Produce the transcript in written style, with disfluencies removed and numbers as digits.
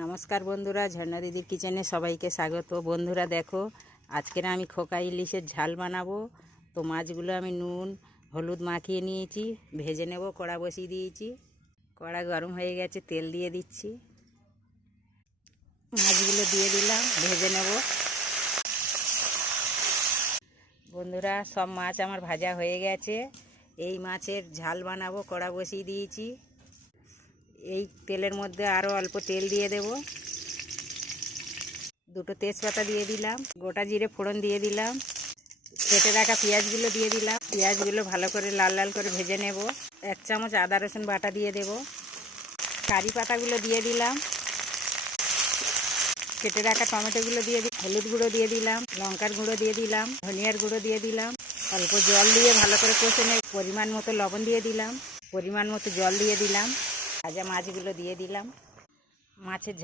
নমস্কার বন্ধুরা, ঝর্ণা দিদির কিচেনে সবাইকে স্বাগত। বন্ধুরা দেখো, আজকের আমি খোকা ইলিশের ঝাল বানাবো। তো মাছগুলো আমি নুন হলুদ মাখিয়ে নিয়েছি, ভেজে নেব। কড়া বসিয়ে দিয়েছি, কড়া গরম হয়ে গেছে, তেল দিয়ে দিচ্ছি। মাছগুলো দিয়ে দিলাম, ভেজে নেব। বন্ধুরা, সব মাছ আমার ভাজা হয়ে গেছে। এই মাছের ঝাল বানাবো, কড়া বসিয়ে দিয়েছি। এই তেলের মধ্যে আরও অল্প তেল দিয়ে দেব। দুটো তেজপাতা দিয়ে দিলাম, গোটা জিরে ফোড়ন দিয়ে দিলাম, কেটে রাখা পেঁয়াজগুলো দিয়ে দিলাম। পেঁয়াজগুলো ভালো করে লাল লাল করে ভেজে নেব। 1 চামচ আদা রসুন বাটা দিয়ে দেব। কারি পাতাগুলো দিয়ে দিলাম, কেটে রাখা টমেটোগুলো দিয়ে হলুদ গুঁড়ো দিয়ে দিলাম, লঙ্কার গুঁড়ো দিয়ে দিলাম, ধনিয়ার গুঁড়ো দিয়ে দিলাম। অল্প জল দিয়ে ভালো করে কষে নেব। পরিমাণ মতো লবণ দিয়ে দিলাম, পরিমাণ মতো জল দিয়ে দিলাম। ভাজা মাছগুলো দিয়ে দিলাম। মাছের